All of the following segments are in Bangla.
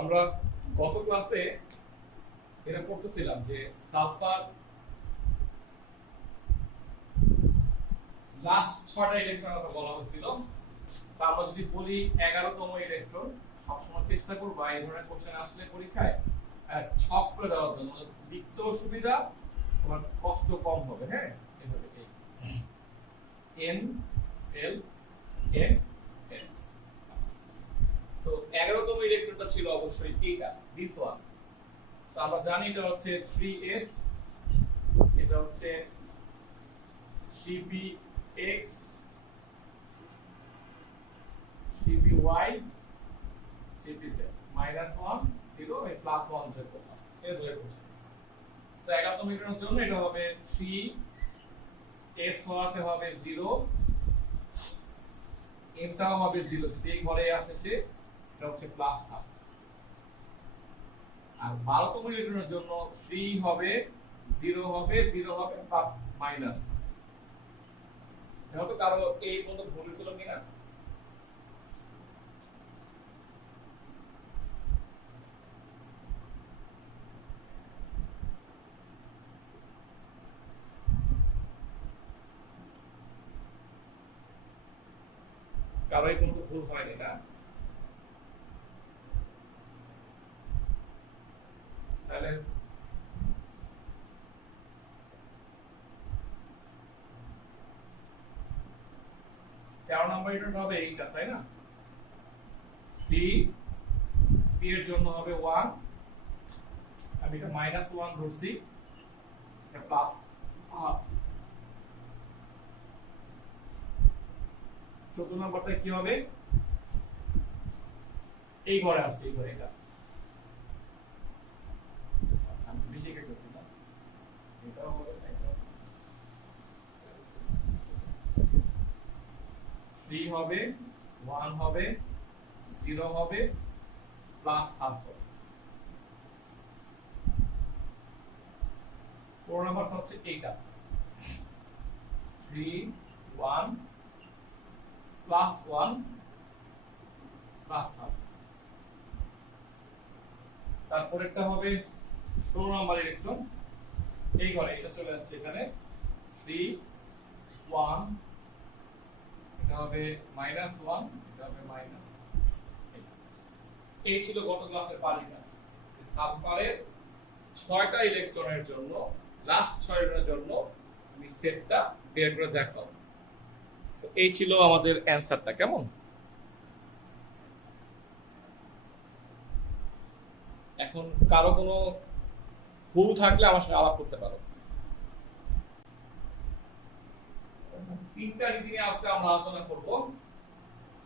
আমরা গত ক্লাসে এটা পড়তেছিলাম যে সালফার লাস্ট 6টা ইলেকট্রন কথা বলা হয়েছিল। আমরা যদি বলি 11তম ইলেকট্রন, সবসময় চেষ্টা করব এই ধরনের কোশ্চেন আসলে পরীক্ষায় ছক করে দেওয়ার জন্য, লিখতেও সুবিধা, তোমার কষ্ট কম হবে। হ্যাঁ, এভাবে N L N S. So 11তম ইলেকট্রনটা ছিল অবশ্যই এইটা, দিস ওয়ান। তো আমরা জানি এটা হচ্ছে 3s, এটা হচ্ছে 3px 3py 3pz -1 0 এই +1 ধরে করলাম, এই ধরে করছি। সো 11তম ইলেকট্রনের জন্য এটা হবে 3s হওয়াতে হবে 0, এটাও হবে 0, যদি এই ঘরে আসে সে এটা হচ্ছে +1/2। আর 12তম ইলেকট্রনের জন্য 3 হবে 0 হবে 0 হবে বা মাইনাস। দেখো তো কারো এই পর্যন্ত ভুল ছিল কিনা। কারো এই পর্যন্ত ভুল হয়নি না? তাহলে তেরো নম্বর ইলেকট্রন হবে এইটা, তাই না? 3 p এর জন্য হবে 1, আমি এটা -1 ধরছি, এটা প্লাস হাফ। 14 নম্বরটা কি হবে? এই ঘরে আসছে, এই ঘরে এটা আমি বেশি কেটেছি না, এটাও হবে 3 হবে 1 হবে 0 হবে +1/2 হবে। 4 নাম্বারটা হচ্ছে এইটা 3 1 +1 +1/2। তারপরেরটা হবে 16 নাম্বার ইলেকট্রন, এই ঘরে এটা চলে আসছে এখানে 3 1, এটা হবে -1, এটা হবে মাইনাস। এই ছিল গত ক্লাসের পারিকাজ, সালফারের 6টা ইলেকট্রনের জন্য, লাস্ট 6টার জন্য আমি সেটটা বের করে দেখাও। সো এই ছিল আমাদের অ্যানসারটা। কেমন? এখন কারো কোনো ভুল থাকলে আমার সঙ্গে আলাপ করতে পারো। 3টা নীতি নিয়ে আজকে আমরা আলোচনা করব।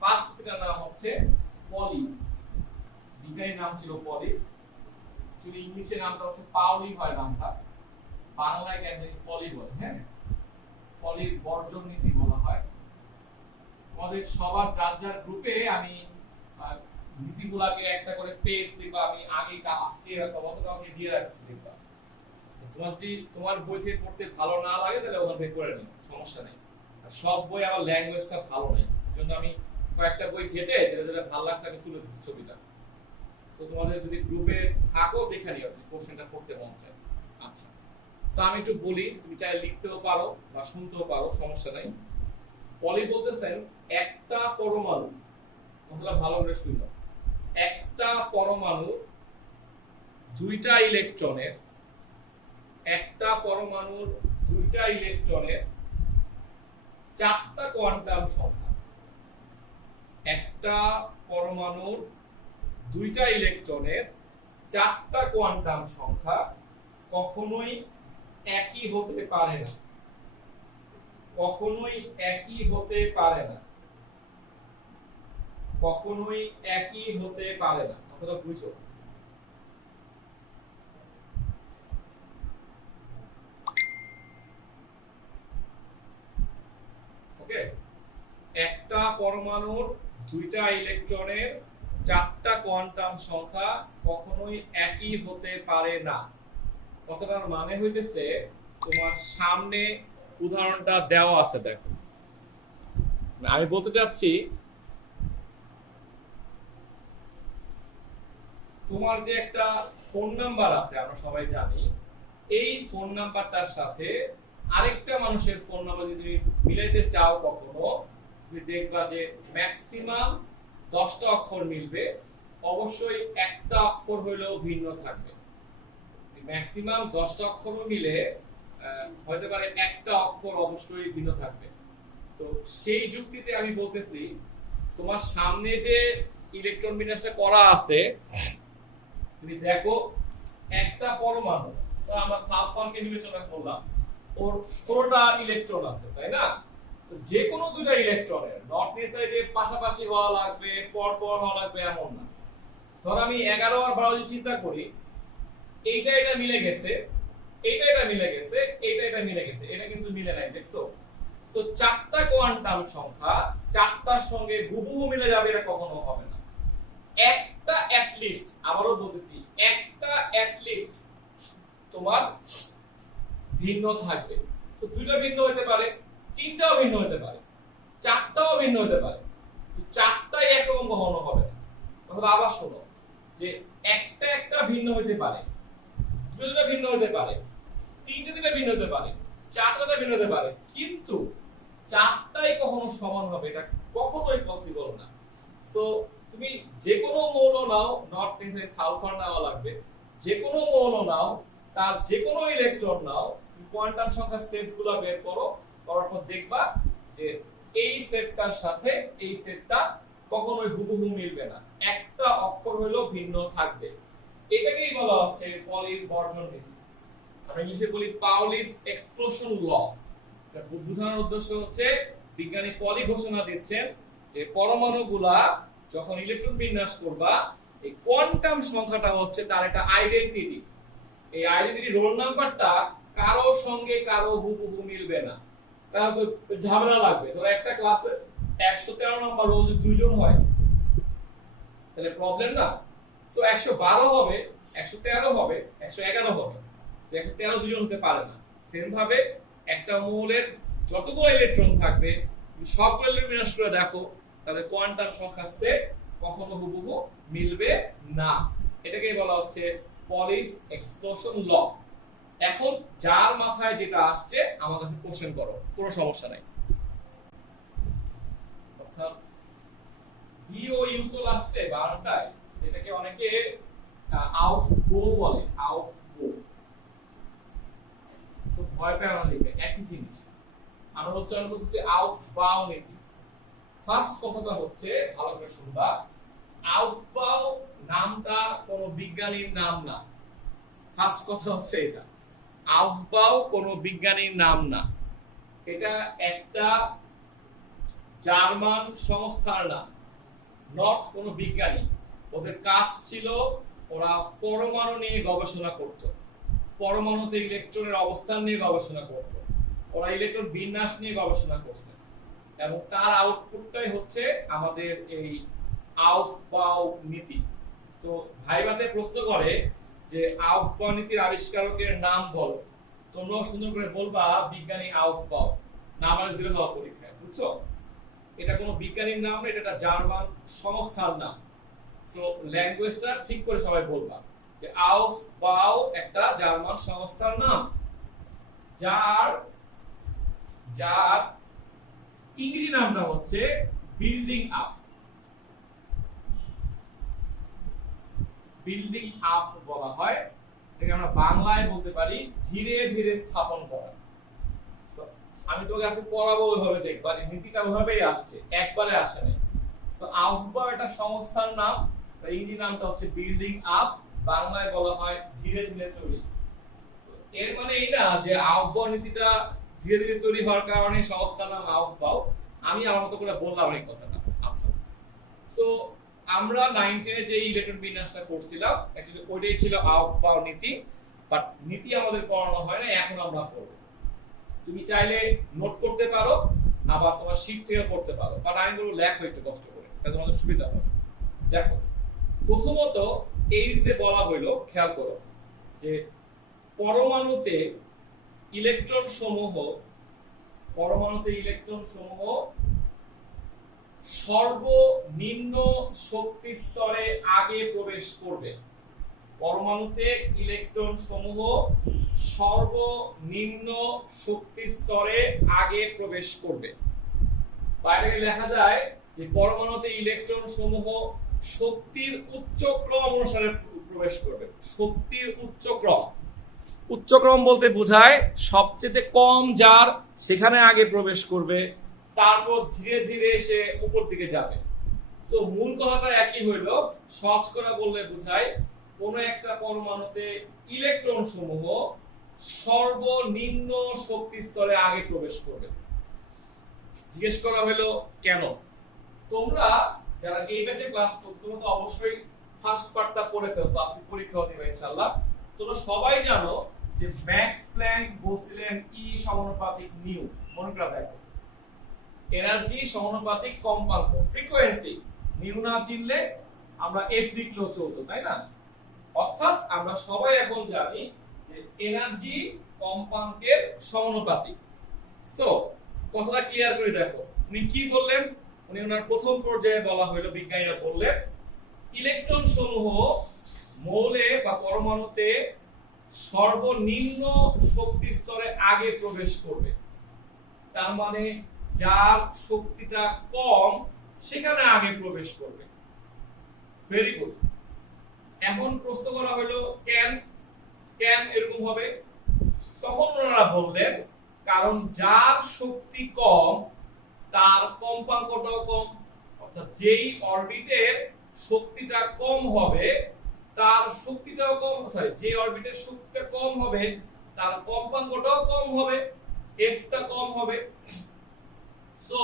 ফার্স্ট নীতিটার নাম হচ্ছে পলি। বিজ্ঞানীর নাম ছিল পলি, যদি ইংলিশে নামটা হচ্ছে পাউলি হয় নামটা, বাংলায় কেন পলি বলে। হ্যাঁ, পলির বর্জন নীতি বলা হয়। তোমাদের সবার যার যার গ্রুপে আমি নীতিগুলাকে একটা করে পেজ দিবা, আমি আগে আজকে গত কাউকে দিয়ে রাখছি দেখবা। তোমার যদি তোমার বই থেকে পড়তে ভালো না লাগে তাহলে ওখান থেকে করে নিও, সমস্যা নেই। আর সব বই আমার ল্যাঙ্গুয়েজটা ভালো নেই, এজন্য আমি কয়েকটা বই ঘেটে যেটা যেটা ভালো লাগছে আমি তুলে দিচ্ছি ছবিটা। সো তোমাদের যদি গ্রুপে থাকো দেখে নিও যদি কোশ্চেনটা পড়তে মন চায়। আচ্ছা, সো আমি একটু বলি, তুমি চাইলে লিখতেও পারো বা শুনতেও পারো, সমস্যা নাই। পলি বলতেছেন একটা পরমাণু, কথাটা ভালো করে শুনো, একটা পরমাণু দুইটা ইলেকট্রনের, একটা পরমাণুর দুইটা ইলেকট্রনের 4টা কোয়ান্টাম সংখ্যা। একটা পরমাণুর দুইটা ইলেকট্রনের 4টা কোয়ান্টাম সংখ্যা কখনোই একই হতে পারে না, কখনোই একই হতে পারে না, কখনোই একই হতে পারে না। কথাটা বুঝো? ওকে, একটা পরমাণুর দুইটা ইলেকট্রনের 4টা কোয়ান্টাম সংখ্যা কখনোই একই হতে পারে না। কথাটার মানে হইতেছে, তোমার সামনে উদাহরণটা দেওয়া আছে, দেখো। আমি বলতে চাচ্ছি তোমার যে একটা ফোন নাম্বার আছে আমরা সবাই জানি, এই ফোন নাম্বারটার সাথে আরেকটা মানুষের ফোন নাম্বার যদি তুমি মিলাইতে চাও কখনো, তুমি দেখবা যে ম্যাক্সিমাম 10টা অক্ষর মিলবে, অবশ্যই একটা অক্ষর হইলেও ভিন্ন থাকবে। ম্যাক্সিমাম 10টা অক্ষরও মিলে হতে পারে একটা অক্ষর অবশ্যই ভিন্ন থাকবে। তো সেই যুক্তিতে আমি বলতেছি, তোমার সামনে যে ইলেকট্রন বিন্যাসটা করা আছে, তুমি দেখো একটা পরমাণু, তো আমরা সালফারকে বিবেচনা করলাম, ওর 16টা ইলেকট্রন আছে, তাই না? তো যে কোনো দুইটা ইলেকট্রনের নট নেসেসারি যে পাশাপাশি হওয়া লাগবে, পর পর হওয়া লাগবে এমন না। ধর আমি 11 আর 12 যদি চিন্তা করি, এইটা এটা মিলে গেছে, এইটা এটা মিলে গেছে, এইটা এটা মিলে গেছে, এটা কিন্তু মিলে নাই, দেখছো? সো 4টা কোয়ান্টাম সংখ্যা 4টার সঙ্গে হুবহু মিলে যাবে, এটা কখনো হবে না। একটা অ্যাট লিস্ট, আবারও বলতেছি, একটা অ্যাট লিস্ট তোমার ভিন্ন থাকবে। সো দুইটা ভিন্ন হতে পারে, তিনটাও ভিন্ন হতে পারে, চারটাও ভিন্ন হতে পারে, চারটাই একরকম কখনো হবে না। তাহলে আবার শোনো, যে একটা একটা ভিন্ন হতে পারে, দুটো ভিন্ন হতে পারে, তিনটা ভিন্ন হতে পারে, চারটা ভিন্ন হতে পারে, কিন্তু চারটাই কখনো সমান হবে এটা কখনোই পসিবল না। সো তুমি যে কোনো মৌল নাও, নট নেসেসারি সালফার নেওয়া লাগবে, যে কোনো মৌল নাও, তার যে কোনো ইলেকট্রন নাও, কোয়ান্টাম সংখ্যার সেটগুলো বের করো, করার পর দেখবা যে এই সেটটার সাথে এই সেটটা কখনোই হুবহু মিলবে না, একটা অক্ষর হলেও ভিন্ন থাকবে। এটাকেই বলা হচ্ছে পলির বর্জন নীতি। আমরা ইংলিশে বলি পাউলিস এক্সক্লুশন ল। এটা বোঝানোর উদ্দেশ্য হচ্ছে বিজ্ঞানী পলি ঘোষণা দিচ্ছেন যে পরমাণুগুলা যখন ইলেকট্রন বিন্যাস করবা, এই কোয়ান্টাম সংখ্যাটা হচ্ছে তার একটা আইডেন্টিটি। এই আইডেন্টিটি রোল নাম্বারটা কারো সঙ্গে কারো হুবহু মিলবে না, তাহলে তো ঝামেলা লাগবে। ধরো একটা ক্লাসে 113 নাম্বার রোল যদি দুইজন হয় তাহলে প্রবলেম না? সো 112 হবে, 113 হবে, 111 হবে, তো 113 দুজন হতে পারে না। সেম ভাবে একটা মৌলের যতগুলো ইলেকট্রন থাকবে সবগুলো বিন্যাস করে দেখো, তাদের কোয়ান্টাম সংখ্যার সেট কখনো হুবহু মিলবে না। এটাকেই বলা হচ্ছে পলিস এক্সক্লুশন ল। এখন যার মাথায় যেটা আসছে আমার কাছে কোশ্চেন করো, কোনো সমস্যা নাই। অর্থাৎ ভি ও ইউ তো লাস্টে বারোটায়, এটাকে অনেকে আউফ গো বলে, আউফ গো। তো ভয় পায় না, লিখে একই জিনিস আমরা উচ্চারণ করতেছি আউফ বাউ নীতি। ফার্স্ট কথাটা হচ্ছে, ভালো করে শুনবা, আউফ বাউ নামটা কোনো বিজ্ঞানীর নাম না। ফার্স্ট কথা হচ্ছে এটা, আউফ বাউ কোনো বিজ্ঞানীর নাম না, এটা একটা জার্মান সংস্থার নাম, নট কোনো বিজ্ঞানী। ওদের কাজ ছিল ওরা পরমাণু নিয়ে গবেষণা করত, পরমাণুতে ইলেকট্রনের অবস্থান নিয়ে গবেষণা করত, ওরা ইলেকট্রন বিন্যাস নিয়ে গবেষণা করছে, এবং তার আউটপুটটাই হচ্ছে আমাদের এই আউফবাউ নীতি। সো ভাইভাতে প্রশ্ন করে যে আউফবাউ নীতির আবিষ্কারকের নাম বলো, তোমরা সুন্দর করে বলবা বিজ্ঞানী আউফবাউ, নাম আর জিরো হওয়া পরীক্ষায়, বুঝছো? এটা কোনো বিজ্ঞানীর নাম না, এটা একটা জার্মান সংস্থার নাম। সো ল্যাঙ্গুয়েজটা ঠিক করে সবাই বলবা যে আউফবাউ একটা জার্মান সংস্থার নাম, যার যার ইংরেজি নামটা হচ্ছে বিল্ডিং আপ। বিল্ডিং আপ বলা হয়, এটাকে আমরা বাংলায় বলতে পারি ধীরে ধীরে স্থাপন করা। আমি তোকে আজকে পড়াবো, ওইভাবে দেখবা যে নীতিটা ওইভাবেই আসছে, একবারে আসে নাই। সো আউফবাউ একটা সংস্থার নাম, তার ইংরেজি নামটা হচ্ছে বিল্ডিং আপ, বাংলায় বলা হয় ধীরে ধীরে তৈরি। এর মানে এই না যে আউফবাউ নীতিটা ধীরে ধীরে তৈরি হওয়ার কারণে সংস্থার নাম আউফবাউ। আমি আমার মতো করে বললাম এই কথাটা। আচ্ছা, সো আমরা 9-10 যে ইলেকট্রন বিন্যাসটা করছিলাম, অ্যাকচুয়ালি ওইটাই ছিল আউফবাউ নীতি, বাট নীতি আমাদের পড়ানো হয় না, এখন আমরা পড়ব। তুমি চাইলে নোট করতে পারো, আবার তোমার শীট থেকে পড়তে পারো, বাট আমি বলবো লেখো একটু কষ্ট করে, তাহলে তোমাদের সুবিধা হবে। দেখো, প্রথমত এই নীতিতে বলা হইলো, খেয়াল করো, যে পরমাণুতে ইলেকট্রন সমূহ সর্বনিম্ন শক্তি স্তরে আগে প্রবেশ করবে। পরমাণুতে ইলেকট্রন সমূহ সর্বনিম্ন শক্তি স্তরে আগে প্রবেশ করবে। বাইরে লেখা যায় যে পরমাণুতে ইলেকট্রন সমূহ শক্তির উচ্চ ক্রম অনুসারে প্রবেশ করবে। শক্তির উচ্চ ক্রম, উচ্চ ক্রম বলতে বোঝায় সবচেয়ে কম যার সেখানে আগে প্রবেশ করবে, তারপর ধীরে ধীরে সে উপর দিকে যাবে। সো মূল কথাটা একই হইল, সহজ করে বললে বোঝায় কোন একটা পরমাণুতে ইলেকট্রন সমূহ সর্বনিম্ন শক্তি স্তরে আগে প্রবেশ করবে। জিজ্ঞেস করা হলো কেন? তোমরা যারা এই ব্যাচে ক্লাস করছো তোমরা তো অবশ্যই ফার্স্ট পার্টটা পড়ে ফেলছো, আজকে পরীক্ষাও দিবে ইনশাআল্লাহ। তোমরা সবাই জানো যে ম্যাক্স প্ল্যাঙ্ক বলছিলেন ই সমানুপাতিক নিউ। মনে করে দেখো, এনার্জি সমানুপাতিক কম্পাঙ্ক, ফ্রিকোয়েন্সি নিউ না চিনলে আমরা এফ লিখলেও চলতো, তাই না? অর্থাৎ আমরা সবাই এখন জানি যে এনার্জি কম্পাঙ্কের সমানুপাতিক। সো কথাটা ক্লিয়ার করে দেখো, উনি কি বললেন? উনি ওনার প্রথম পর্যায়ে বলা হলো, বিজ্ঞানীরা বললেন ইলেকট্রন সমূহ মৌলে বা পরমাণুতে সর্বনিম্ন শক্তি স্তরে আগে প্রবেশ করবে। তার মানে যার শক্তিটা কম সেখানে আগে প্রবেশ করবে। Very good. এখন প্রশ্ন করা হলো কেন কেন এরকম হবে? তখন ওনারা বললেন কারণ যার শক্তি কম তার কম্পাঙ্কটাও কম। অর্থাৎ যেই অরবিটের শক্তিটা কম হবে তার শক্তিটাও কম, যে অরবিটের শক্তিটা কম হবে তার কম্পাঙ্কটাও কম হবে, এফটা কম হবে। সো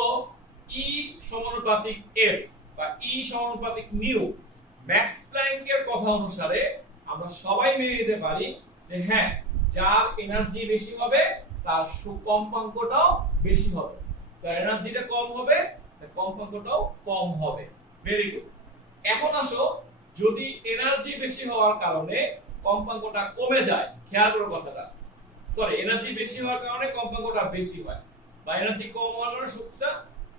ই সমানুপাতিক এফ বা ই সমানুপাতিক নিউ, ম্যাক্স প্ল্যাঙ্কের কথা অনুসারে আমরা সবাই মেনে নিতে পারি যে হ্যাঁ, যার এনার্জি বেশি হবে তার কম্পাঙ্কটাও বেশি হবে। যার এনার্জিটা কম হবে তার কম্পাঙ্কটাও কম হবে। Very good. এখন আসো, যদি এনার্জি বেশি হওয়ার কারণে কম্পাঙ্কটা কমে যায়, খেয়াল করো কথাটা, সরি, এনার্জি বেশি হওয়ার কারণে কম্পাঙ্কটা বেশি হয়, বা এনার্জি কম হওয়ার কারণে শক্তিটা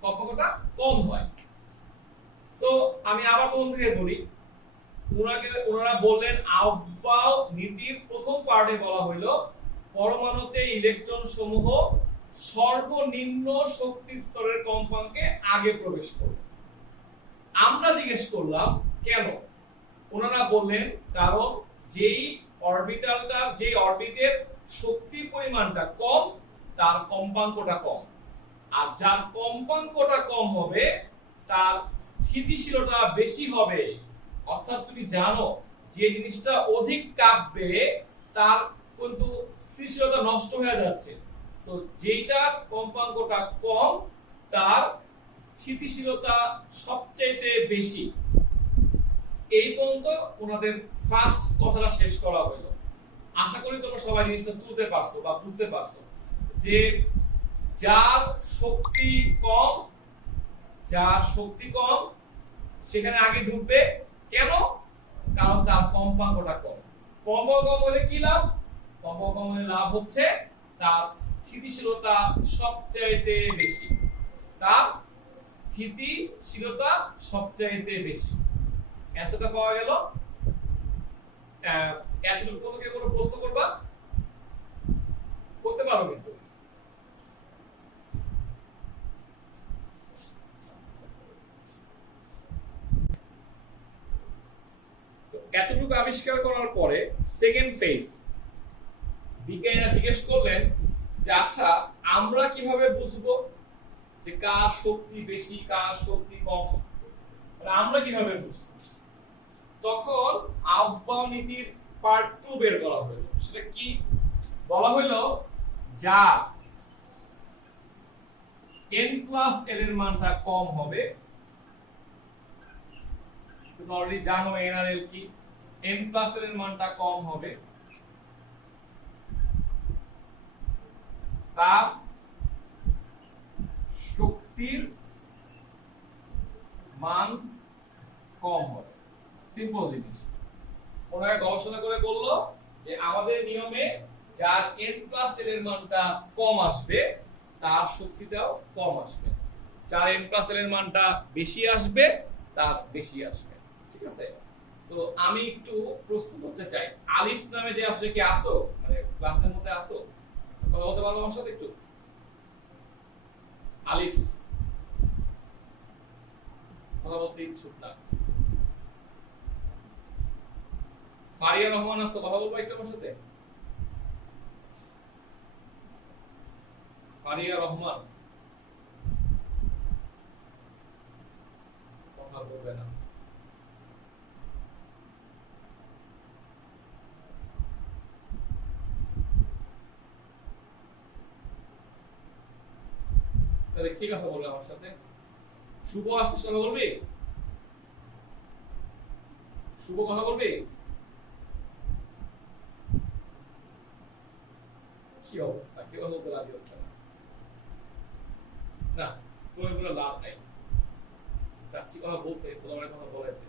কম্পাঙ্কটা কম হয়। তো আমি আবার প্রথম থেকে বলি, ওনারা বললেন আউফবাউ নীতির প্রথম পার্টে বলা হলো পরমাণুতে ইলেকট্রন সমূহ সর্বনিম্ন শক্তি স্তরের কম্পাঙ্কে আগে প্রবেশ করবে। আমরা জিজ্ঞেস করলাম কেন? ওনারা বললেন কারণ যেই অরবিটের শক্তির পরিমাণটা কম তার কম্পাঙ্কটা কম, আর যার কম্পাঙ্কটা কম হবে তার স্থিতিশীলতা বেশি হবে। অর্থাৎ তুমি জানো যে জিনিসটা অধিক কাঁপবে তার কিন্তু স্থিতিশীলতা নষ্ট হয়ে যাচ্ছে। সো যেটা কম্পাঙ্কটা কম তার স্থিতিশীলতা সবচেয়ে বেশি। এই পর্যন্ত ওনাদের ফার্স্ট কথাটা শেষ করা হলো। আশা করি তোমরা সবাই জিনিসটা তুলতে পারছো বা বুঝতে পারছো যে যার শক্তি কম সেখানে আগে ঢুকবে। কেন? কারণ তার কম্পাঙ্কটা কম। কম্পাঙ্ক হলে কি লাভ? কম্পাঙ্ক হলে লাভ হচ্ছে তার স্থিতিশীলতা সবচাইতে বেশি। তার স্থিতিশীলতা সবচাইতে বেশি। এতটা পাওয়া গেল। এতটুকু কোনো প্রশ্ন করবা? করতে পারো কিন্তু। এতটুকু আবিষ্কার করার পরে সেকেন্ড ফেজ, বিজ্ঞানীরা জিজ্ঞেস করলেন যে আচ্ছা আমরা কিভাবে বুঝবো যে কার শক্তি বেশি কার শক্তি কম? আমরা কিভাবে বুঝবো? তখন আউফবাউ নীতির পার্ট 2 বের করা হলো। সেটা কি? বলা হলো যা n+l এর মানটা কম হবে, তুমি অলরেডি জানো n আর l কি, n+l এর মানটা কম হবে তার শক্তির মান কম হবে। সিম্পল জিনিস। ওনারা গবেষণা করে বলল যে আমাদের নিয়মে যার n+l এর মানটা কম আসবে তার শক্তিটাও কম আসবে, যার n+l এর মানটা বেশি আসবে তার বেশি আসবে। ঠিক আছে? সো আমি একটু প্রশ্ন করতে চাই, আলিফ নামে যে আসলে কি আসো, মানে ক্লাসের মধ্যে আসো, কথা বলতে পারবো আমার সাথে একটু? আলিফ কথা বলতে ইচ্ছুক না। ফারিয়া রহমান আসো, কথা বলবো একটু আমার সাথে? ফারিয়া রহমান কথা বলবে না। তাহলে কি কথা বলবে আমার সাথে? শুভ আসছিস, কথা বলবি? শুভ কথা বলবি? কি অবস্থা, কেউ বলতে রাজি হচ্ছে না। না, তোমার কোনো লাভ নাই। চাচ্ছি কথা বলতে, তোমার কথা বলাইতে।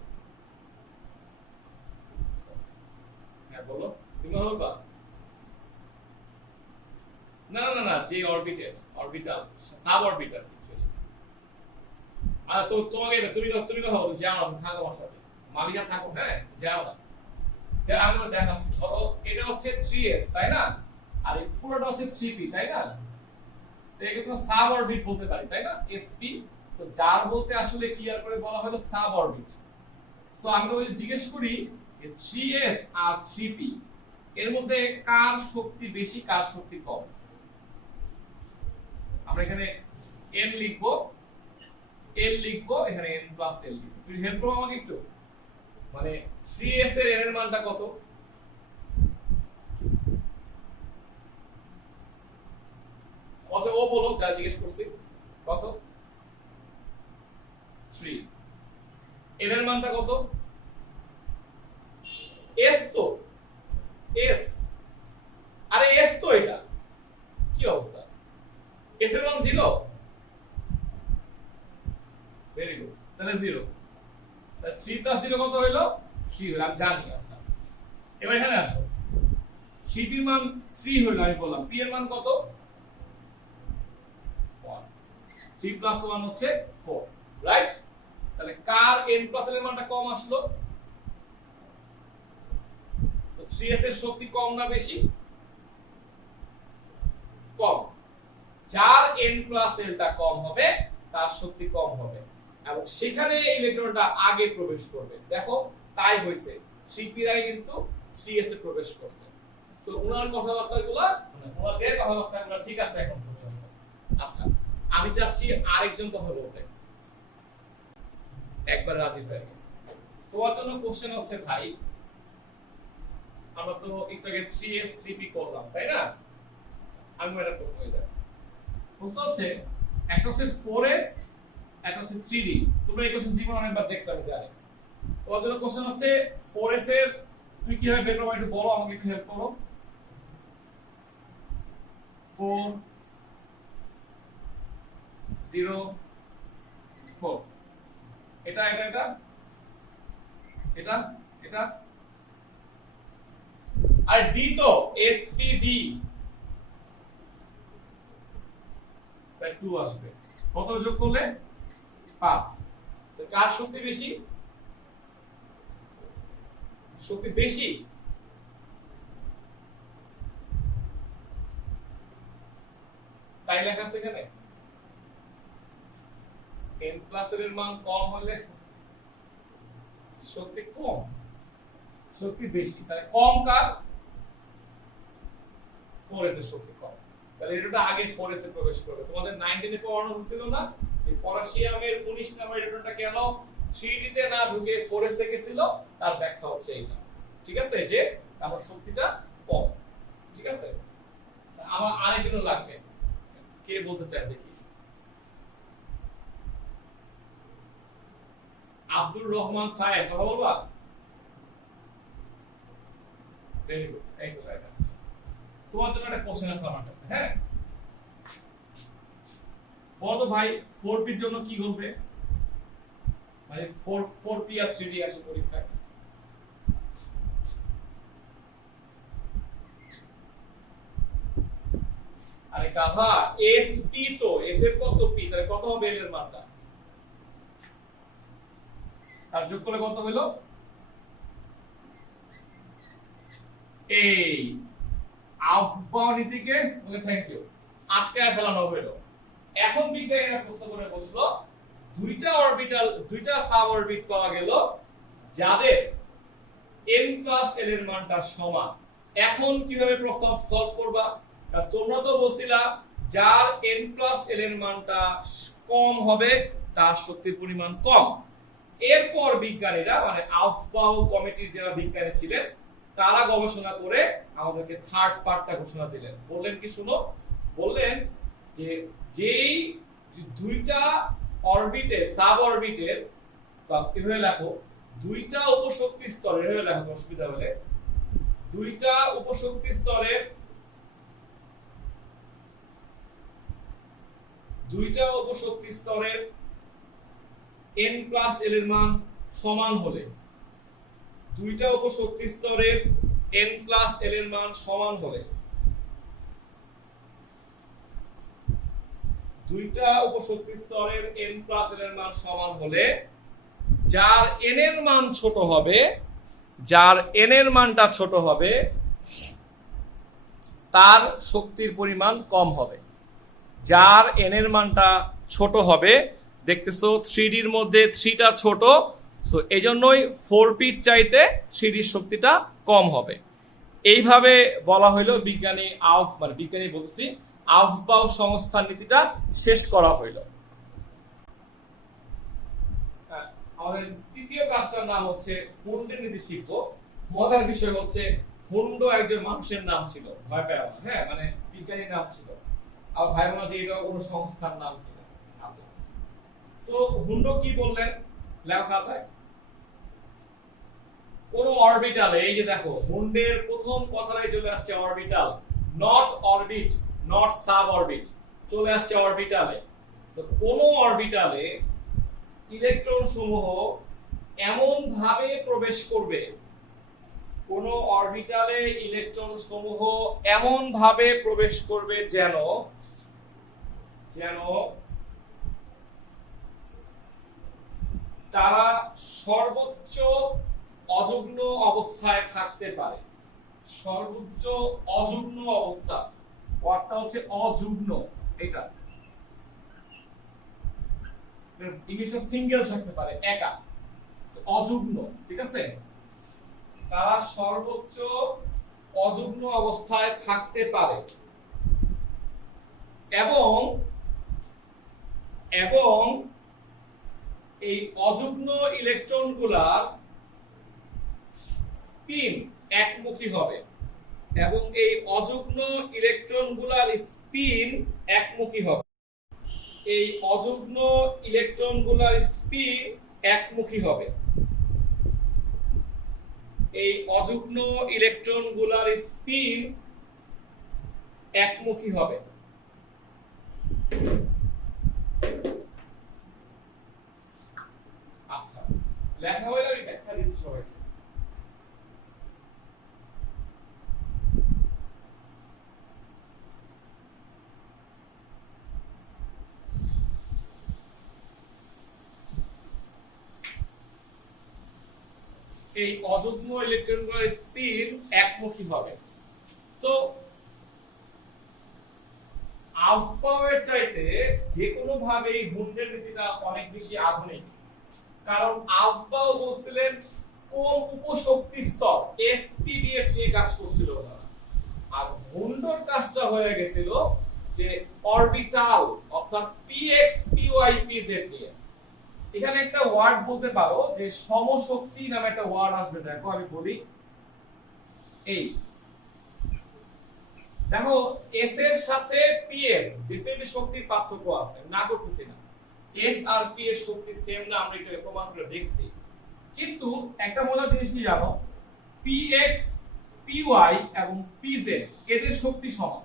হ্যাঁ বলো, তুমি কথা বলবা? না না না, যে অরবিটাল সাব অরবিটাল অ্যাকচুয়ালি। আর তো তোমাকে তুমি কথা বলো, যাও না, থাকো আমার সাথে, মালিকা থাকো, হ্যাঁ যাও না। আমি দেখাচ্ছি, ধরো এটা হচ্ছে 3s তাই না, আর এই পুরোটা হচ্ছে 3p তাই না, তো একে তো সাব অরবিট বলতে পারি তাই না, sp। সো যার বলতে আসলে ক্লিয়ার করে বলা হলো সাব অরবিট। সো আমি যদি জিজ্ঞেস করি 3s আর 3p এর মধ্যে কার শক্তি বেশি কার শক্তি কম, আমরা এখানে n লিখবো, এখানে n প্লাস l লিখবো। তুমি হেল্প করো আমাকে একটু, মানে 3s এর n এর মানটা কত? আচ্ছা ও বলো, যা জিজ্ঞেস করছি কত? 3। n এর মানটা কত? s তো s, আরে s তো, এটা কি অবস্থা? s এর মান 0, ভেরি গুড, তাহলে 0। তাহলে 3 প্লাস 0 কত হইলো? 3 হলো, আমি জানি। আচ্ছা এবার এখানে আসো, 3p এর মান 3 হইলো, আমি বললাম p এর মান কত? 1। 3 প্লাস 1 হচ্ছে 4, রাইট? তাহলে কার n প্লাস l এর মানটা কম আসলো? তো 3s এর শক্তি কম না বেশি? কম। যার n প্লাস l টা কম হবে তার শক্তি কম হবে, এবং সেখানে ইলেকট্রনটা আগে প্রবেশ করবে। দেখো তাই হইছে, 3p এর আগে কিন্তু 3s এ প্রবেশ করছে। সো ওনার কথাবার্তাগুলো, মানে ওনাদের কথাবার্তাগুলো ঠিক আছে এখন পর্যন্ত। আচ্ছা আমি চাচ্ছি আরেকজন কথা বলতে, একবার রাজি হয়ে গেছে। তোমার জন্য কোশ্চেন হচ্ছে, ভাই আমরা তো একটু আগে 3s 3p করলাম তাই না, আমি একটা প্রশ্ন দেব। প্রশ্ন হচ্ছে, একটা হচ্ছে 4s, একটা হচ্ছে 3d। তোমরা এই কোশ্চেন জীবনে অনেকবার দেখছো আমি জানি। তোমার জন্য কোশ্চেন হচ্ছে 4s এর তুমি কিভাবে বের করবে একটু বলো, আমাকে একটু হেল্প করো। 4 0 4, এটা এটা এটা এটা এটা, আর ডি তো spd, তাই 2 আসবে। কত যোগ করলে? 5। তো কার শক্তি বেশি? শক্তি বেশি তাই লেখা আছে এখানে। n প্লাস এর মান কম হলে শক্তি কম, শক্তি বেশি, তাহলে কম কার? 4s এর শক্তি কম। তাহলে এটা আগে 4s এ প্রবেশ করবে। তোমাদের 19 এ পড়ানো হচ্ছিল না যে পটাশিয়ামের 19 নম্বর ইলেকট্রনটা কেন 3d তে না ঢুকে 4s এ গেছিল, তার ব্যাখ্যা হচ্ছে এটা। ঠিক আছে, যে আমার শক্তিটা কম। ঠিক আছে, আমার আরেকজন লাগবে, কে বলতে চায় দেখি? আব্দুর রহমান সাহেব, কথা বলবা? ভেরি গুড, এই তো রাইট আছে। তোমার জন্য একটা কোশ্চেন আছে আমার কাছে, হ্যাঁ বলো ভাই 4p এর জন্য কি বলবে, মানে 4p আর 3d আসে পরীক্ষায়। আরে গাধা, sp তো s এর কত p, তাহলে কত হবে l এর মানটা? আর যোগ করলে কত হলো? এই আফবাও নীতিকে ওকে থ্যাংক ইউ আটকায় ফেলানো হলো। এখন বিজ্ঞানীরা প্রশ্ন করে বসলো দুইটা অরবিটাল দুইটা সাব অরবিট পাওয়া গেল যাদের n প্লাস l এর মানটা সমান। এখন কিভাবে প্রশ্ন সলভ করবা? কারণ তোমরা তো বলছিলা যার n প্লাস l এর মানটা কম হবে তার শক্তির পরিমাণ কম। এরপর বিজ্ঞানীরা মানে আফবাও কমিটির যারা বিজ্ঞানী ছিলেন তারা গবেষণা করে আমাদেরকে থার্ড পার্টটা ঘোষণা দিলেন। বললেন কি শুনো, বললেন যে যেই দুইটা অরবিটের সাব অরবিটের বা এভাবে লেখো দুইটা উপশক্তি স্তরের এভাবে লেখো অসুবিধা হলে দুইটা উপশক্তি স্তরের n প্লাস l এর মান সমান হলে দুইটা উপশক্তি স্তরের n প্লাস l এর মান সমান হলে দুইটা উপশক্তি স্তরের n প্লাস l এর মান সমান হলে যার n এর মান ছোট হবে যার n এর মানটা ছোট হবে তার শক্তির পরিমাণ কম হবে। যার n এর মানটা ছোট হবে দেখতেছো 3D এর মধ্যে 3 টা ছোট, সো এইজন্যই 4p চাইতে 3D এর শক্তিটা কম হবে। এইভাবে বলা হইলো বিজ্ঞানী বিজ্ঞানী বলতেছি আফবাও সংস্থার নীতিটা শেষ করা হইলো। আমাদের তৃতীয় কাজটার নাম হচ্ছে হুন্ডের নীতি শিখবো। মজার বিষয় হচ্ছে হুন্ডো একজন মানুষের নাম ছিল, ভয় পেও না, হ্যাঁ মানে বিজ্ঞানীর নাম ছিল। আর ভাই বোনা যে এটা কোনো সংস্থার নাম কিনা। আচ্ছা, সো হুন্ডো কি বললেন লেখা খাতায়, কোন অরবিটালে, এই যে দেখো হুন্ডের প্রথম কথাটাই চলে আসছে orbital, not orbit not sub orbit, চলে আসছে অরবিটালে। সো কোন অরবিটালে ইলেকট্রন সমূহ এমন ভাবে প্রবেশ করবে, কোন অরবিটালে ইলেকট্রন সমূহ এমন ভাবে প্রবেশ করবে যেন তারা সর্বোচ্চ অযুগ্ম অবস্থায় থাকতে পারে। সর্বোচ্চ অযুগ্ম অবস্থা অর্থাৎ হচ্ছে অযুগ্ম, এটা ইংলিশে সিঙ্গেল থাকতে পারে, একা, অযুগ্ম, ঠিক আছে। তারা সর্বোচ্চ অযুগ্ম অবস্থায় থাকতে পারে এবং এই অযুগ্ম ইলেকট্রনগুলার স্পিন একমুখী হবে এবং এই অযুগ্ম ইলেকট্রনগুলার স্পিন একমুখী হবে। এই অযুগ্ম ইলেকট্রনগুলার স্পিন একমুখী হবে। এই অযুগ্ম ইলেকট্রনগুলার স্পিন একমুখী হবে। আচ্ছা, লেখা হলে আমি ব্যাখ্যা দিচ্ছি সবাইকে। এই অযুগ্ম ইলেকট্রনগুলোর স্পিন একমুখী হবে। সো আফবাওয়ের চাইতে যে কোনো ভাবে এই হুন্ডের নীতিটা অনেক বেশি আধুনিক, কারণ আফবাও বলছিলেন কোন উপশক্তি স্তর এসপিডিএফ নিয়ে কাজ করছিল না, আর হুন্ডোর কাজটা হয়ে গেছিল যে অরবিটাল অর্থাৎ পিএক্স পিওয়াই পিজেড নিয়ে। এখানে একটা ওয়ার্ড বলতে পারো যে সমশক্তি নামে একটা ওয়ার্ড আসবে, দেখো আমি বলি। এই দেখো এস এর সাথে পি এর ডিফারেন্ট শক্তির পার্থক্য আছে, না করতেছি না, এস আর পি এর শক্তি সেম না, আমরা এটা প্রমাণ করে দেখছি। কিন্তু একটা মজার জিনিস কি জানো, পিএক্স পিওয়াই এবং পিজেড এদের শক্তি সমান,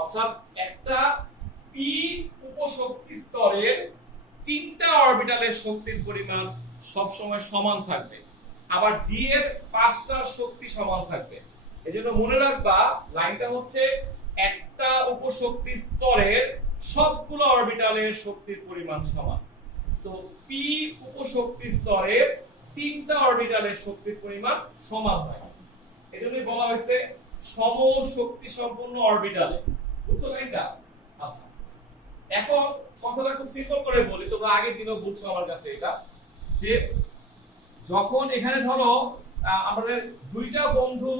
অর্থাৎ একটা পি উপশক্তি স্তরের তিনটা অরবিটালের শক্তির পরিমাণ সব সময় সমান থাকবে, আবার ডি এর পাঁচটার শক্তি সমান থাকবে। এজন্য মনে রাখবা লাইনটা হচ্ছে একটা উপশক্তি স্তরের সবগুলো অরবিটালের শক্তির পরিমাণ সমান। সো পি উপশক্তি স্তরের তিনটা অরবিটালের শক্তির পরিমাণ সমান হয়। এজন্যই বলা হয়েছে সম শক্তি সম্পন্ন অরবিটালে। বুঝছো এটা? আচ্ছা, এখন কথাটা খুব সিম্পল করে বলি, তোমরা আগের দিনও বুঝছো আমার কাছে এটা, যে যখন এখানে ধরো আমাদের দুইটা বন্ধু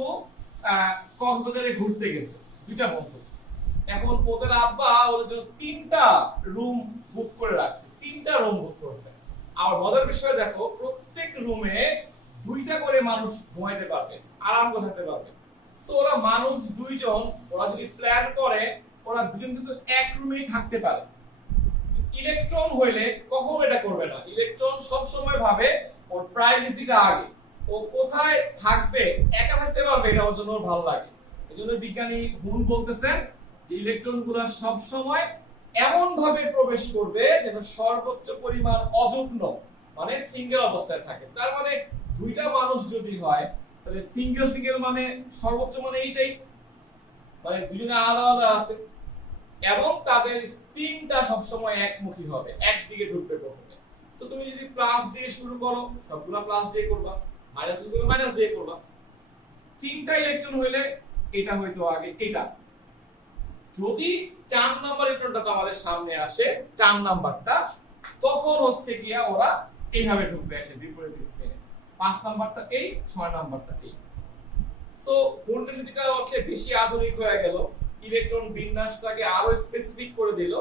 কক্সবাজারে ঘুরতে গেছে, দুইটা বন্ধু, এখন ওদের আব্বা ওদের জন্য 3টা রুম বুক করে রাখছে, 3টা রুম বুক করছে। আর মজার বিষয় দেখো, প্রত্যেক রুমে 2টা করে মানুষ ঘুমাইতে পারবে, আরাম করে থাকতে পারবে। তো ওরা মানুষ 2জন, ওরা যদি প্ল্যান করে ওরা দুজন কিন্তু এক রুমেই থাকতে পারে। ইলেকট্রন হইলে কখনো এটা করবে না। ইলেকট্রন সব সময় ভাবে ওর প্রাইভেসিটা আগে, ও কোথায় থাকবে, একা থাকতে পারবে, এটা ওর জন্য ভালো লাগে। এজন্য বিজ্ঞানী হুন বলতেছেন যে ইলেকট্রনগুলো সব সময় এমন ভাবে প্রবেশ করবে যেন সর্বোচ্চ পরিমাণ অযুগ্ম, মানে সিঙ্গেল অবস্থায় থাকে। তার মানে 2টা মানুষ যদি হয় তাহলে সিঙ্গেল সিঙ্গেল মানে সর্বোচ্চ মানে এইটাই, মানে দুজনে আলাদা আলাদা আছে, এবং তাদের স্পিনটা সবসময় একমুখী হবে, একদিকে ঢুকবে প্রথমে। সো তুমি যদি প্লাস দিয়ে শুরু করো, সবগুলা প্লাস দিয়ে করবা, মাইনাস দিয়ে করলে মাইনাস দিয়ে করবা। 3টা ইলেকট্রন হইলে এটা হয়তো আগে এটা। যদি 4 নাম্বার ইলেকট্রনটা তো আমাদের সামনে আসে, 4 নাম্বারটা, তখন হচ্ছে গিয়া ওরা এইভাবে ঢুকবে, এসে বিপরীত স্পিনে। 5 নাম্বারটা এই, 6 নাম্বারটা এই। সো কোয়ান্টিটিটা হচ্ছে বেশি আধুনিক হয়ে গেল, ইলেকট্রন বিন্যাসটাকে আরো স্পেসিফিক করে দিল,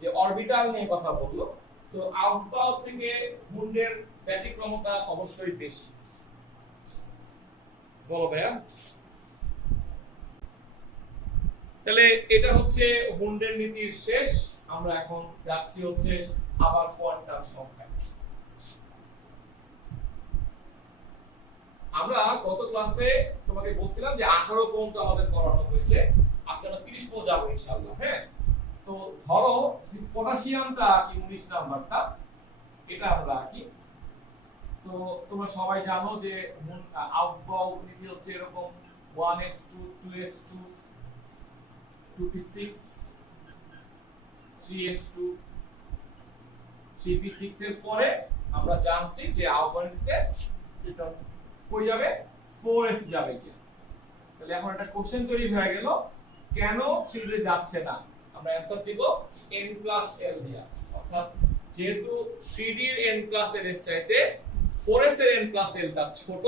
যে অরবিটাল নিয়ে কথা বললো। সো আউটবাউ থেকে হুন্ডের ব্যতিক্রমতা অবশ্যই বেশি। বলো ভাইয়া। তাহলে এটা হচ্ছে হুন্ডের নীতির শেষ। আমরা এখন যাচ্ছি হচ্ছে আবার কোয়ান্টাম সংখ্যায়। আমরা গত ক্লাসে তোমাকে বলছিলাম যে 18 পর্যন্ত আমাদের করানো হয়েছে, আজকে আমরা 30 পর্যন্ত যাবো ইনশাআল্লাহ। হ্যাঁ, তো ধরো পটাশিয়ামটা কি 19 নাম্বারটা, এটা আমরা কি, তো তোমরা সবাই জানো যে আউটবাউ নীতি হচ্ছে এরকম 1s2 2s2 2p6 3s2 3p6 এর পরে আমরা জানছি যে আউটবাউ নীতিতে এটা কই যাবে, 4s যাবে কি। তাহলে এখন একটা কোশ্চেন তৈরি হয়ে গেল, কেন 3 এ যাচ্ছে না? আমরা অ্যানসার দিব n+l দিয়া। অর্থাৎ যেহেতু 3d এর n+l এর চাইতে 4s এর n+l টা ছোট,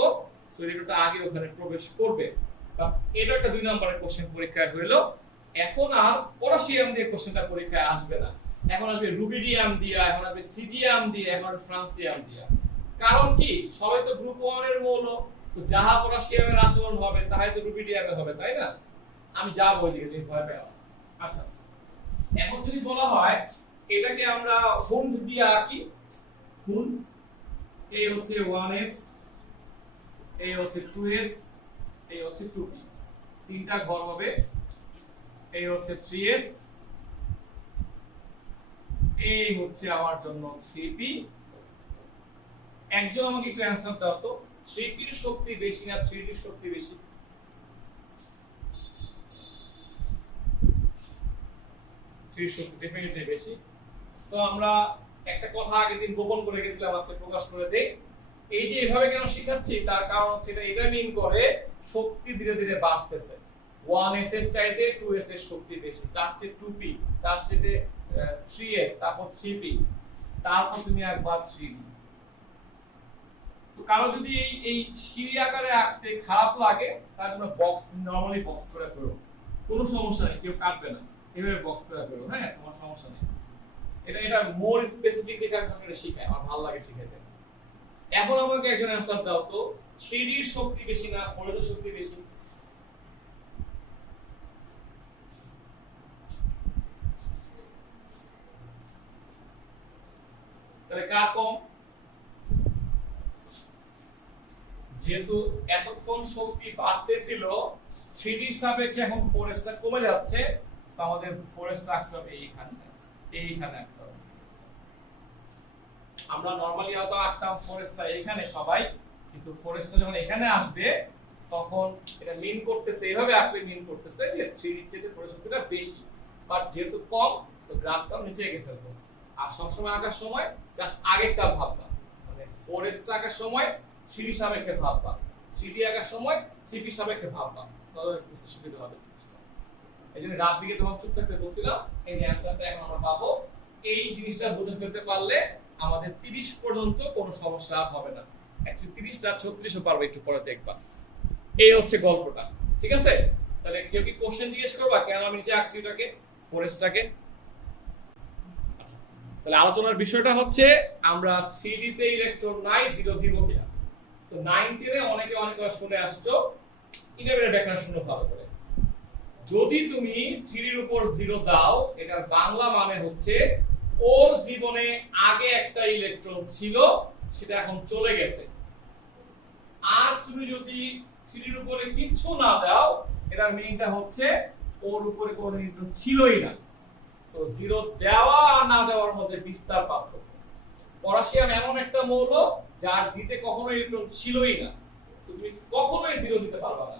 সো এটা আগে ওখানে প্রবেশ করবে। এটা একটা 2 নম্বরের কোশ্চেন পরীক্ষায় হইলো। এখন আর পটাশিয়াম দিয়ে কোশ্চেনটা পরীক্ষায় আসবে না, এখন আসবে রুবিডিয়াম দিয়া, এখন আসবে সিজিয়াম দিয়ে, এখন আসবে ফ্রান্সিয়াম দিয়া। কারণ কি, সবাই তো গ্রুপ 1 এর মৌল, তো যাহা পটাশিয়ামের আচরণ হবে তাই তো রুবিডিয়ামে হবে, তাই না? আমি যাব ওইদিকে, তুমি ভয় পেও। আচ্ছা, এখন যদি বলা হয় এটাকে আমরা হুন্ড দিয়ে আঁকি, হুন্ড, এই হচ্ছে 1s, এই হচ্ছে 2s, এই হচ্ছে 2p, 3টা ঘর হবে, এই হচ্ছে 3s, এই হচ্ছে আমার জন্য 3p। একজন আমাকে একটু অ্যানসার দাও তো, 3p এর শক্তি বেশি না 3d এর শক্তি বেশি? 3 শক্তি ডেফিনেটলি বেশি। তো আমরা একটা কথা আগের দিন গোপন করে গেছিলাম, আজকে প্রকাশ করে দেই। এই যে এভাবে কেন শিখাচ্ছি তার কারণ হচ্ছে এটা মিন করে শক্তি ধীরে ধীরে বাড়তেছে। 1s এর চাইতে 2s এর শক্তি বেশি, তার চেয়ে 2p, তার চেয়ে 3s, তারপর 3p, তারপর তুমি একবার 3d। তো কারো যদি এই সিঁড়ি আকারে আঁকতে খারাপ লাগে তাহলে তোমরা বক্স, নরমালি বক্স করে করো, কোনো সমস্যা নেই, কেউ কাটবে না, এভাবে বক্স করে করো। হ্যাঁ, তোমার সমস্যা নেই। এটা মোর স্পেসিফিক দেখে আসলে শিখায়, আমার ভালো লাগে শিখাইতে। এখন আমাকে একজন অ্যানসার দাও তো, 3d এর শক্তি বেশি না 4s এর শক্তি বেশি? তাহলে কার কম? যেহেতু এতক্ষণ শক্তি বাড়তেছিল, 3d এর সাপেক্ষে এখন 4s টা কমে যাচ্ছে, আমাদের 4s টা আঁকতে হবে এইখানে, এইখানে আঁকতে হবে। আমরা নরমালি হয়তো আঁকতাম 4s টা এইখানে সবাই, কিন্তু 4s টা যখন এখানে আসবে তখন এটা মিন করতেছে, এইভাবে আঁকলে মিন করতেছে যে 3d এর চেয়ে 4s শক্তিটা বেশি, বাট যেহেতু কম, সো গ্রাফটা নিচে এগিয়ে ফেলবো। আর সবসময় আঁকার সময় জাস্ট আগেরটা ভাববা, মানে 4s টা আঁকার সময় 3d সাপেক্ষে ভাববা, 3D আঁকার সময় 3D সাপেক্ষে ভাববা, তাহলে বুঝতে সুবিধা হবে জিনিসটা। এই জন্য রাত দিকে তখন চুপ থাকতে বলছিলাম, এই যে অ্যান্সারটা এখন আমরা পাবো। এই জিনিসটা বুঝে ফেলতে পারলে আমাদের 30 পর্যন্ত কোনো সমস্যা হবে না। অ্যাকচুয়ালি 30 না 36ও পারবে, একটু পরে দেখবা। এই হচ্ছে গল্পটা, ঠিক আছে? তাহলে কেউ কি কোশ্চেন জিজ্ঞেস করবা কেন আমি নিচে আঁকছি এটাকে, ফরেস্টটাকে? আচ্ছা, তাহলে আলোচনার বিষয়টা হচ্ছে আমরা 3D তে ইলেকট্রন নাই, 0 দিব কিনা। সো 9 10 এ অনেকে অনেক কথা শুনে আসছো, 11 এর ব্যাখ্যা শুনো ভালো করে। যদি তুমি 3D এর উপর 0 দাও, এটার বাংলা মানে হচ্ছে ওর জীবনে আগে একটা ইলেকট্রন ছিল, সেটা এখন চলে গেছে। আর তুমি যদি 3D এর উপরে কিচ্ছু না দাও, এটার মিনিংটা হচ্ছে ওর উপরে কোনো ইলেকট্রন ছিলই না। সো 0 দেওয়া আর না দেওয়ার মধ্যে বিস্তার পার্থক্য। পটাশিয়াম এমন একটা মৌল যার দিতে কখনো ইলেকট্রন ছিলই না, সো তুমি কখনোই 0 দিতে পারবে না।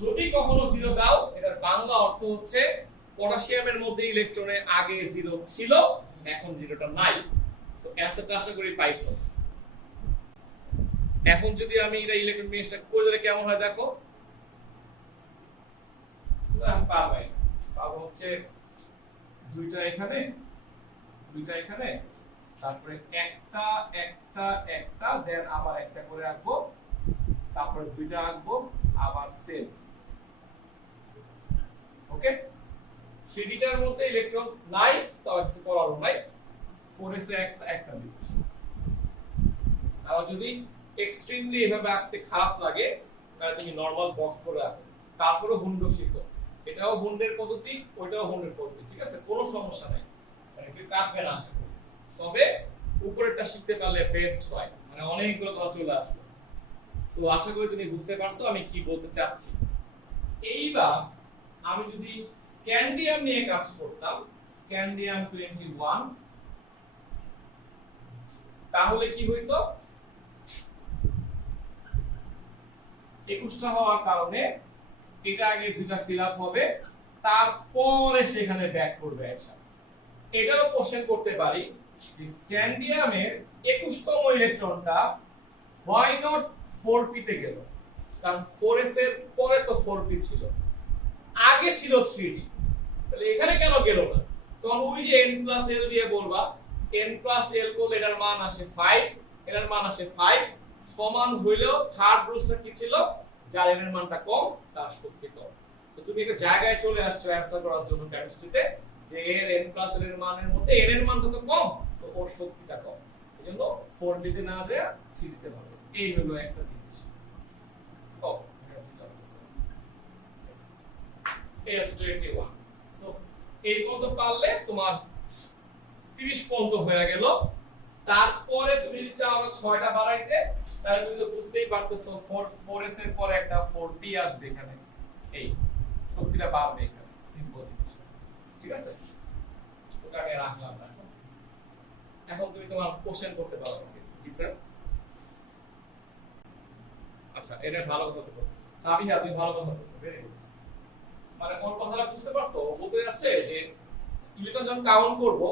যদি কখনো 0 দাও, এটার বাংলা অর্থ হচ্ছে পটাশিয়ামের মধ্যে ইলেকট্রনের আগে 0 ছিল, এখন 0টা নাই। সো অ্যান্সারটা আশা করি পাইছো। এখন যদি আমি এটা ইলেকট্রন বিন্যাসটা করে দিলে কেমন হয় দেখো। আমি পাবো হচ্ছে দুইটা এখানে, দুইটা এখানে, তারপরে একটা একটা একটা, দেন আবার একটা করে আঁকবো, তারপরে দুইটা আঁকবো, আবার সেম। ওকে, 3D টার মধ্যে ইলেকট্রন নাই, তাও কিছু করার নাই। 4s এ একটা দিব। আর যদি এক্সট্রিমলি এভাবে আঁকতে খারাপ লাগে, তাহলে তুমি নরমাল বক্স করে আঁকো, তারপরে হুন্ড শিখো। এটাও হুন্ডের পদ্ধতি, ওইটাও হুন্ডের পদ্ধতি, ঠিক আছে? কোনো সমস্যা নাই, মানে কেউ কাটবে না আশা করি। তবে উপরেরটা শিখতে পারলে বেস্ট হয়, মানে অনেকগুলো কথা চলে আসবে। সো আশা করি তুমি বুঝতে পারছো আমি কি বলতে চাচ্ছি। এইবার আমি যদি স্ক্যান্ডিয়াম নিয়ে কাজ করতাম, স্ক্যান্ডিয়াম 21, তাহলে কি হইতো? 21টা হওয়ার কারণে এটা আগে দুইটা ফিল আপ হবে, তারপরে সেখানে ব্যাক করবে একসাথে। এটাও কোশ্চেন করতে পারি যে স্ক্যান্ডিয়ামের 21তম ইলেকট্রনটা why not 4p তে গেল? কারণ 4s এর পরে তো 4p ছিল, আগে ছিল 3d, তাহলে এখানে কেন গেল না? তখন ওই যে n+l দিয়ে বলবা, n+l করলে এটার মান আসে 5, এটার মান আসে 5, সমান হইলেও থার্ড রুটটা কি ছিল? যার n এর মানটা কম, তার শক্তি কম। তো তুমি একটা জায়গায় চলে আসছো অ্যানসার করার জন্য কেমিস্ট্রিতে, যে এর n+l এর মানের মধ্যে n এর মান তো কম, সো ওর শক্তিটা কম। এজন্য 4b তে না দেয়া 3d তে হবে। এই হলো একটা জিনিস। এই হচ্ছে 21। সো এই পর্যন্ত পারলে তোমার 30 পর্যন্ত হয়ে গেল। তারপরে তুমি যদি চাও আবার 6টা বাড়াইতে, তাহলে তুমি তো বুঝতেই পারতেছো 4s এর পরে একটা 4p আসবে এখানে, এই শক্তিটা বাড়বে এখানে, সিম্পল জিনিস, ঠিক আছে? ওটা আমি রাখলাম না। এখন তুমি তোমার কোশ্চেন করতে পারো। জি স্যার। আচ্ছা, এটা ভালো কথা বলছো সাবিহা, তুমি ভালো কথা বলছো, ভেরি গুড। মানে ওর কথাটা বুঝতে পারছো? ও বলতে যাচ্ছে যে ইলেকট্রন যখন কাউন্ট করব,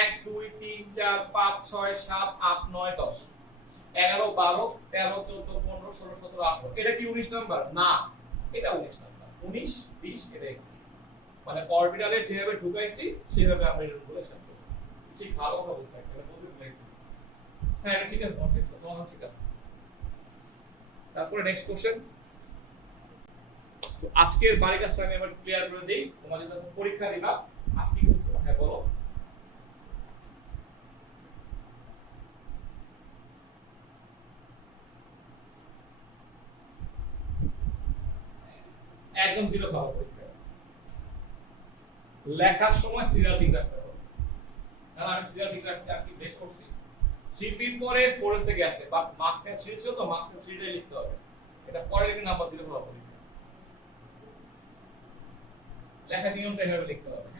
1 2 3 4 5 6 7 8 9 10 11 12 13 14 15 16 17 18, এটা কি 19 নাম্বার? না, এটা 19 নাম্বার। 19 20 এটা 21। মানে অরবিটালে যেভাবে ঢুকাইছি সেভাবে আমরা এটা রিলেশন করব। ঠিক ভালো কথা বলছো, এটা বলতে ভুলেছি। হ্যাঁ, এটা ঠিক আছে, ঠিক আছে, তোমার ঠিক আছে। তারপরে নেক্সট কোশ্চেন। সো আজকের বাড়ি কাজটা আমি আবার ক্লিয়ার করে দেই। তোমরা যদি পরীক্ষা দিবা, আজকে কিছু হ্যাঁ বলো। একদম 0 খাওয়া পরীক্ষা। লেখার সময় সিরিয়াল ঠিক রাখতে হবে। না, আমি সিরিয়াল ঠিক রাখছি, আমি বেশ করছি। 3p পরে 4s এ গেছে, বাট মাঝখানে 3 ছিল তো মাঝখানে 3টাই লিখতে হবে। এটা পরে লিখে নাম্বার 0 খাওয়া পরীক্ষা। লেখা নিয়মটা এভাবে লিখতে হবে।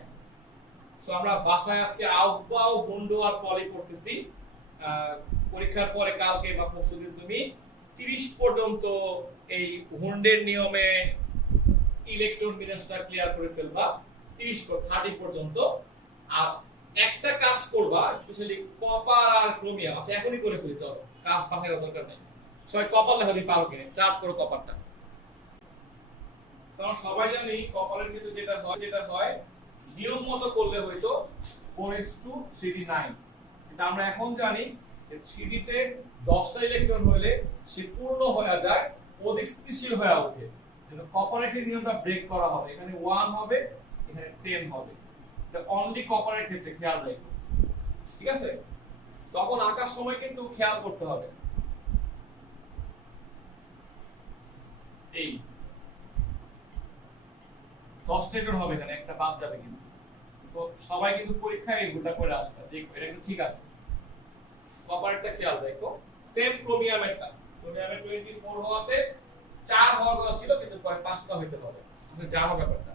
সো আমরা বাসায় আজকে আউটবাউ, হুন্ডো আর পলি পড়তেছি। পরীক্ষার পরে কালকে বা পরশুদিন তুমি 30 পর্যন্ত এই হুন্ডের নিয়মে ইলেকট্রন বিন্যাসটা ক্লিয়ার করে ফেলবা, 30 পর্যন্ত। আর একটা কাজ করবা, স্পেশালি কপার আর ক্রোমিয়াম। আচ্ছা, এখনই করে ফেলি, চলো, কাজ বাসায় দরকার নাই। সবাই কপার লেখা দিয়ে পারো কিনা, স্টার্ট করো কপারটা। আমরা সবাই জানি কপারের ক্ষেত্রে যেটা হয় নিয়ম মতো করলে হয়তো 4:3D9, কিন্তু আমরা এখন জানি যে 3D তে 10টা ইলেকট্রন হলে সে পূর্ণ হয়ে যায়, অধিক স্থিতিশীল হয়ে ওঠে। কিন্তু কপারের ক্ষেত্রে নিয়মটা ব্রেক করা হবে, এখানে 1 হবে, এখানে 10 হবে। এটা অনলি কপারের ক্ষেত্রে খেয়াল রাখো, ঠিক আছে? তখন আঁকার সময় কিন্তু খেয়াল করতে হবে। এই 10টা ইলেকট্রন হবে, এখানে একটা বাদ যাবে কিন্তু। তো সবাই কিন্তু পরীক্ষায় এগুলা করে আসবে, দেখো এটা কিন্তু ঠিক আছে। কপারেরটা খেয়াল রাখো। সেম ক্রোমিয়ামেরটা, ক্রোমিয়ামের 24 হওয়াতে 4 হওয়ার কথা ছিল, কিন্তু পরে 5টা হইতে হবে, আসলে জানো ব্যাপারটা।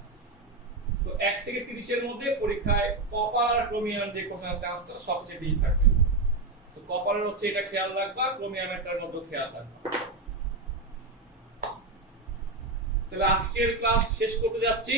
সো 1 থেকে 30 এর মধ্যে পরীক্ষায় কপার আর ক্রোমিয়াম যে কোশ্চেনের চান্সটা সবচেয়ে বেশি থাকবে। সো কপারের হচ্ছে এটা খেয়াল রাখবা, ক্রোমিয়ামেরটার মধ্যে খেয়াল রাখবা। তাহলে আজকের ক্লাস শেষ করতে যাচ্ছি।